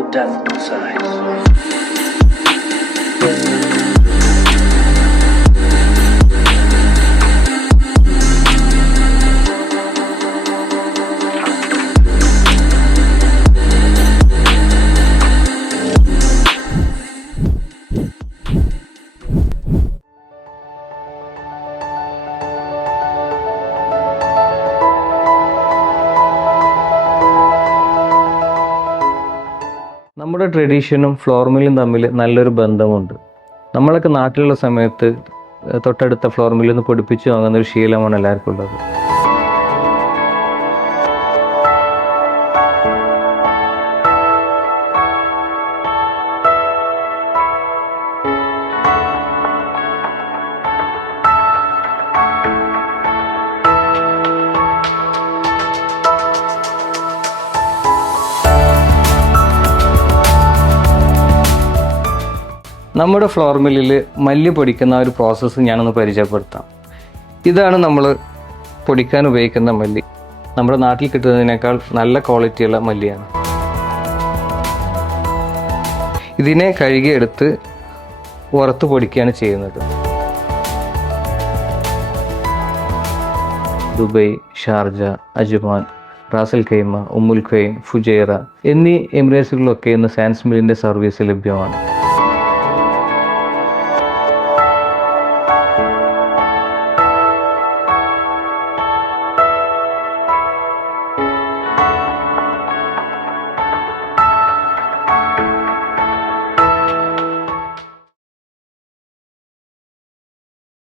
the death decides. നമ്മുടെ ട്രഡീഷനും floor മില്ലും തമ്മിൽ നല്ലൊരു ബന്ധമുണ്ട്. നമ്മളൊക്കെ നാട്ടിലുള്ള സമയത്ത് തൊട്ടടുത്ത ഫ്ലോർ മില്ലിൽ നിന്ന് പൊടിപ്പിച്ച് വാങ്ങുന്ന ഒരു ശീലമാണ് എല്ലാവർക്കും ഉള്ളത്. നമ്മുടെ ഫ്ലോർ മില്ലിൽ മല്ലി പൊടിക്കുന്ന ഒരു പ്രോസസ്സ് ഞാനൊന്ന് പരിചയപ്പെടുത്താം. ഇതാണ് നമ്മൾ പൊടിക്കാൻ ഉപയോഗിക്കുന്ന മല്ലി. നമ്മുടെ നാട്ടിൽ കിട്ടുന്നതിനേക്കാൾ നല്ല ക്വാളിറ്റിയുള്ള മല്ലിയാണ്. ഇതിനെ കഴുകിയെടുത്ത് വറുത്ത് പൊടിക്കുകയാണ് ചെയ്യുന്നത്. Dubai, Sharjah, Ajman, Ras al Khaimah, ഉമ്മുൽ ഖൈൻ, ഫുജൈറ എന്നീ എമിറേറ്റ്സുകളിലൊക്കെ ഇന്ന് സാൻഡ്സ് മില്ലിൻ്റെ സർവീസ് ലഭ്യമാണ്.